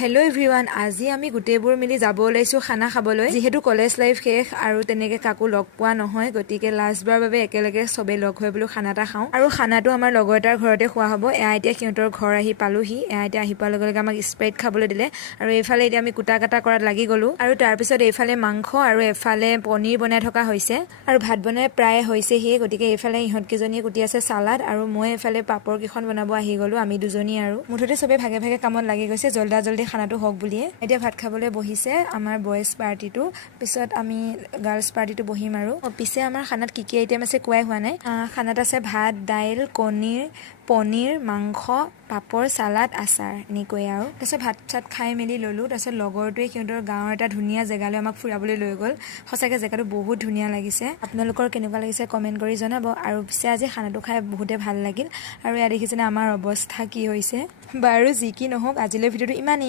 Hello' everyone, আজি আমি গোটেইবোৰ মিলি যাব ওলাইছোঁ খানা খাবলৈ। যিহেতু কলেজ লাইফ শেষ আৰু তেনেকৈ কাকো লগ পোৱা নহয়, গতিকে লাষ্টবাৰৰ বাবে একেলগে চবেই লগ হৈ বোলো খানা এটা খাওঁ। আৰু খানাটো আমাৰ লগৰ এটাৰ ঘৰতে খোৱা হ'ব। এয়া এতিয়া সিহঁতৰ ঘৰ আহি পালোহি। এয়া এতিয়া আহি পোৱাৰ লগে লগে আমাক স্প্ৰাইট খাবলৈ দিলে আৰু এইফালে এতিয়া আমি কুটা কাটা কৰাত লাগি গ'লোঁ। আৰু তাৰপিছত এইফালে মাংস আৰু এফালে পনীৰ বনাই থকা হৈছে আৰু ভাত বনাই প্ৰায় হৈছেহি। গতিকে এইফালে ইহঁতকেইজনীয়ে কুটি আছে চালাড আৰু মই এইফালে পাপৰ কেইখন বনাব আহি গ'লোঁ। আমি দুজনী আৰু মুঠতে চবেই ভাগে ভাগে কামত লাগি গৈছে, জল্দি খানাটো হওক বুলিয়ে। এতিয়া ভাত খাবলৈ বহিছে আমাৰ বইজ পাৰ্টিটো, পিছত আমি গাৰ্লছ পাৰ্টিটো বহিম। আৰু পিছে আমাৰ খানাত কি আইটেম আছে কোৱাই হোৱা নাই। খানাত আছে ভাত, দাইল, কণীৰ, পনীৰ, মাংস, পাপৰ, চালাড, আচাৰ, এনেকৈয়ে আৰু তাৰপিছত ভাত চাত খাই মেলি ল'লোঁ। তাৰপিছত লগৰটোৱে সিহঁতৰ গাঁৱৰ এটা ধুনীয়া জেগালৈ আমাক ফুৰাবলৈ লৈ গ'ল। সঁচাকৈ জেগাটো বহুত ধুনীয়া লাগিছে। আপোনালোকৰ কেনেকুৱা লাগিছে কমেণ্ট কৰি জনাব। আৰু পিছে আজি খানাটো খাই বহুতে ভাল লাগিল। আৰু ইয়াত দেখিছেনে আমাৰ অৱস্থা কি হৈছে। বাৰু যি কি নহওক, আজিলৈ ভিডিঅ'টো ইমানেই।